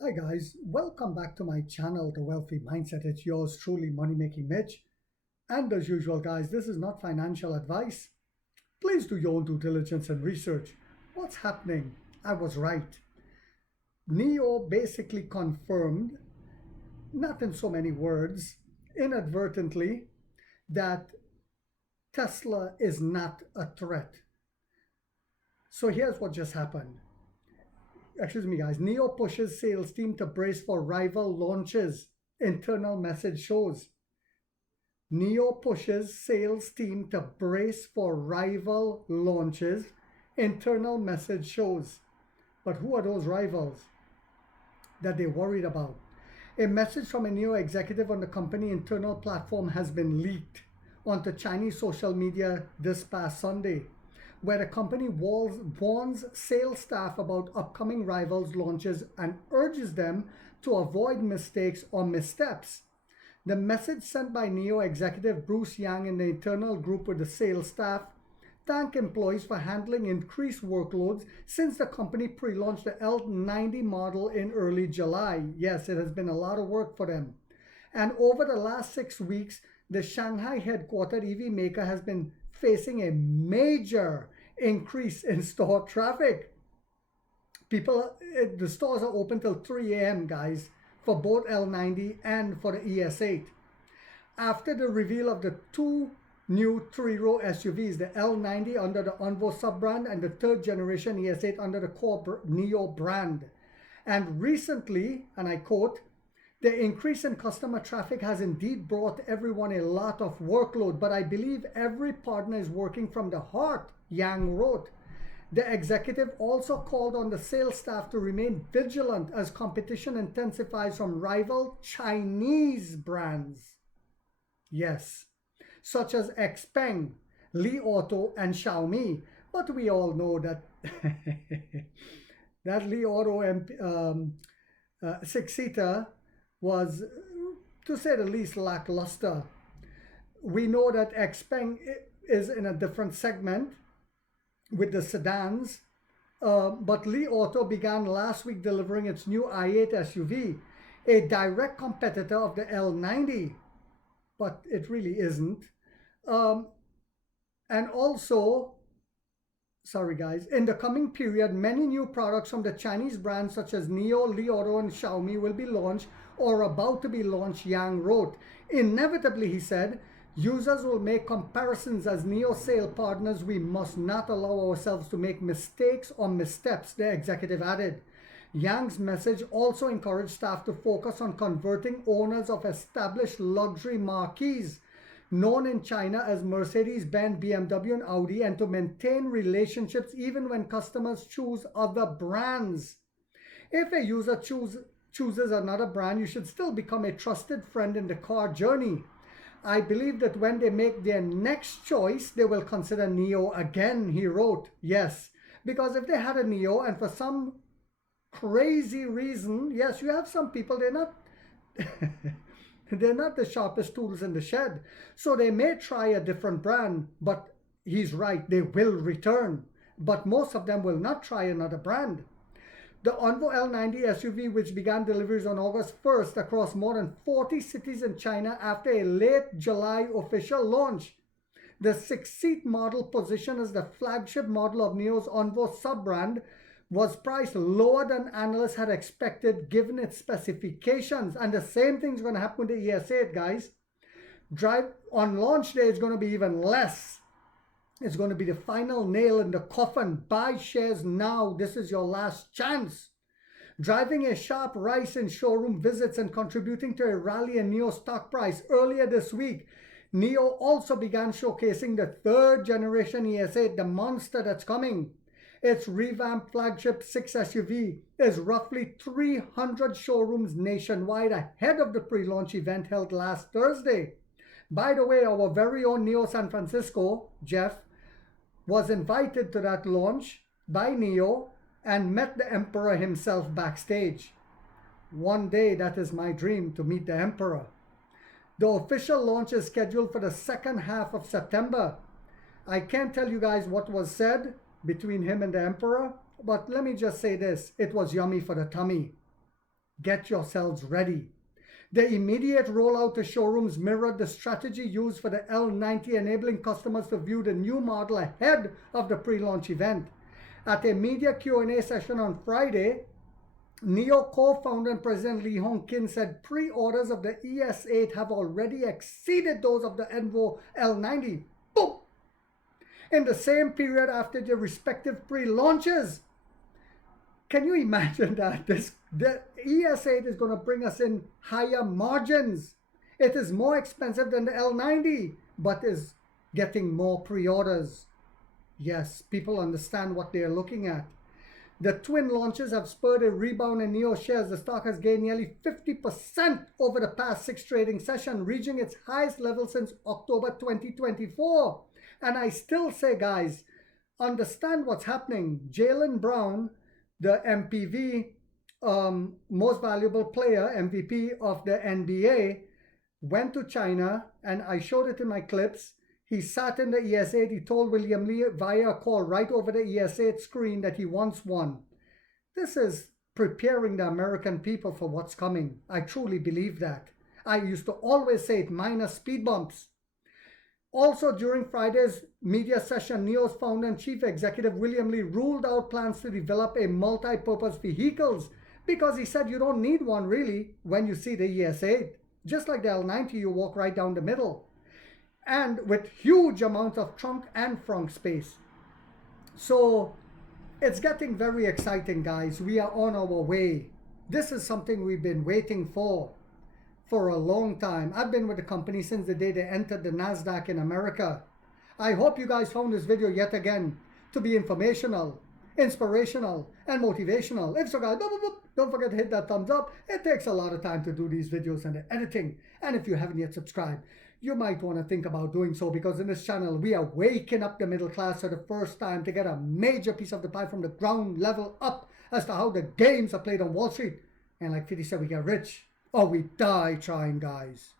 Hi guys, welcome back to my channel, The Wealthy Mindset. It's yours truly, Money Making Mitch. And as usual guys, this is not financial advice. Please do your own due diligence and research. What's happening? I was right. Nio basically confirmed, not in so many words, inadvertently, that Tesla is not a threat. So here's what just happened. Excuse me guys, Nio pushes sales team to brace for rival launches, internal message shows. Nio pushes sales team to brace for rival launches, internal message shows. But who are those rivals that they're worried about? A message from a Nio executive on the company internal platform has been leaked onto Chinese social media this past Sunday, where the company warns sales staff about upcoming rivals launches and urges them to avoid mistakes or missteps. The message sent by Nio executive Bruce Yang in the internal group with the sales staff thank employees for handling increased workloads since the company pre-launched the L90 model in early July. Yes, it has been a lot of work for them. And over the last 6 weeks, the Shanghai headquartered EV maker has been facing a major increase in store traffic. The stores are open till 3 a.m. guys, for both L90 and for the ES8. After the reveal of the two new three-row SUVs, the L90 under the Onvo sub-brand and the third generation ES8 under the core Nio brand. And recently, and I quote, "The increase in customer traffic has indeed brought everyone a lot of workload, but I believe every partner is working from the heart," Yang wrote. The executive also called on the sales staff to remain vigilant as competition intensifies from rival Chinese brands. Yes, such as XPeng, Li Auto, and Xiaomi. But we all know that that Li Auto six-seater was, to say the least, lackluster. We know that XPeng is in a different segment with the sedans, but Li Auto began last week delivering its new i8 SUV, a direct competitor of the L90, but it really isn't. And also, sorry guys, in the coming period, many new products from the Chinese brands such as Nio, Li Auto, and Xiaomi will be launched or about to be launched, Yang wrote. Inevitably, he said, users will make comparisons as Nio sale partners. We must not allow ourselves to make mistakes or missteps, the executive added. Yang's message also encouraged staff to focus on converting owners of established luxury marques known in China as Mercedes-Benz, BMW, and Audi, and to maintain relationships even when customers choose other brands. If a user chooses another brand, you should still become a trusted friend in the car journey. I believe that when they make their next choice, they will consider Nio again, he wrote. Yes, because if they had a Nio and for some crazy reason, yes, you have some people, they're not they're not the sharpest tools in the shed. So they may try a different brand, but he's right, they will return. But most of them will not try another brand. The Onvo L90 SUV, which began deliveries on August 1st across more than 40 cities in China after a late July official launch. The 6-seat model, positioned as the flagship model of Nio's Onvo sub-brand, was priced lower than analysts had expected given its specifications. And the same thing's going to happen with the ES8, guys. On launch day, it's going to be even less. It's going to be the final nail in the coffin. Buy shares now. This is your last chance. Driving a sharp rise in showroom visits and contributing to a rally in Nio stock price earlier this week, Nio also began showcasing the third generation ES8, the monster that's coming. Its revamped flagship 6 SUV is roughly 300 showrooms nationwide ahead of the pre-launch event held last Thursday. By the way, our very own Nio San Francisco, Jeff, was invited to that launch by Nio and met the Emperor himself backstage. One day, that is my dream, to meet the Emperor. The official launch is scheduled for the second half of September. I can't tell you guys what was said between him and the Emperor, but let me just say this, it was yummy for the tummy. Get yourselves ready. The immediate rollout to showrooms mirrored the strategy used for the L90, enabling customers to view the new model ahead of the pre-launch event. At a media Q&A session on Friday, Nio co-founder and President Lee Hong Kin said pre-orders of the ES8 have already exceeded those of the Envo L90. Boom! In the same period after their respective pre-launches. Can you imagine that? The ES8 is going to bring us in higher margins. It is more expensive than the L90, but is getting more pre-orders. Yes, people understand what they are looking at. The twin launches have spurred a rebound in Nio shares. The stock has gained nearly 50% over the past 6 trading sessions, reaching its highest level since October 2024. And I still say, guys, understand what's happening. Jaylen Brown, the MPV, most valuable player, MVP of the NBA, went to China, and I showed it in my clips. He sat in the ES8. He told William Lee via a call right over the ES8 screen that he wants one. This is preparing the American people for what's coming. I truly believe that. I used to always say it, minus speed bumps. Also, during Friday's media session, Nio's founder and chief executive William Lee ruled out plans to develop a multi-purpose vehicles because he said you don't need one really when you see the ES8. Just like the L90, you walk right down the middle. And with huge amounts of trunk and front space. So it's getting very exciting, guys. We are on our way. This is something we've been waiting for a long time. I've been with the company since the day they entered the NASDAQ in America. I hope you guys found this video yet again to be informational, inspirational, and motivational. If so, guys, don't forget to hit that thumbs up. It takes a lot of time to do these videos and the editing. And if you haven't yet subscribed, you might want to think about doing so, because in this channel, we are waking up the middle class for the first time to get a major piece of the pie from the ground level up as to how the games are played on Wall Street. And like 50 said, we get rich or we die trying, guys.